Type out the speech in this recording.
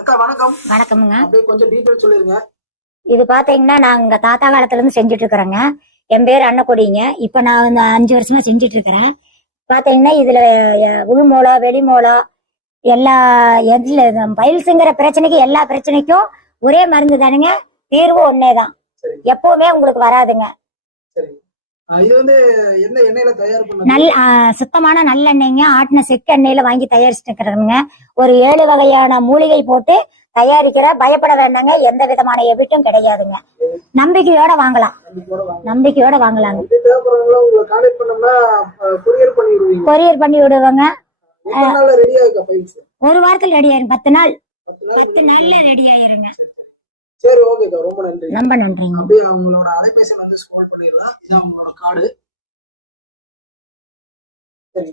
அக்கா வணக்கம். வணக்கமுங்க. அப்படியே கொஞ்சம் டீட்டெயில் சொல்லிருங்க. இது பாத்தீங்கன்னா நாங்க தாத்தா காலத்துல இருந்து செஞ்சுட்டு இருக்கிறோங்க என் பேர் அன்னக்கொடிங்க. இப்ப நான் அஞ்சு வருஷமா செஞ்சுட்டு இருக்கிறேன் பாத்தீங்கன்னா இதுல உள்மூலம் வெளிமூலம் எல்லா எதுல பயில்ஸுங்கிற பிரச்சனைக்கு எல்லா பிரச்சனைக்கும் ஒரே மருந்து தானுங்க. தீர்வு ஒன்னேதான் சரி. எப்பவுமே உங்களுக்கு வராதுங்க. இது வந்து என்ன எண்ணெயில தயார் பண்ணது நல் அஹ், சுத்தமான நல்லெண்ணெய்ங்க. ஆட்டின செக்கு எண்ணெயில வாங்கி தயாரிச்சுட்டு இருக்கிறோங்க ஒரு ஏழு வகையான மூலிகை போட்டு தயாரிக்கிற பயப்பட வேண்டாங்க. எந்த விதமான எவிட்டும் கிடையாதுங்க. நம்பிக்கையோட வாங்கலாம். நம்பிக்கையோட வாங்க. நம்பிக்கையோட வாங்கலாங்க. கொரியர் பண்ணி விடுவீங்க. பண்ணி ஒரு வாரத்தில் ரெடி ஆயிரும். பத்து நாள். பத்து நாள்ல ரெடி ஆயிருங்க. சரி ஓகேக்கா ரொம்ப நன்றி. ரொம்ப நன்றிங்க. அப்படியே அவங்களோட அலைபேசி வந்து ஸ்கால் பண்ணிடலாம். இது அவங்களோட கார்டு சரி.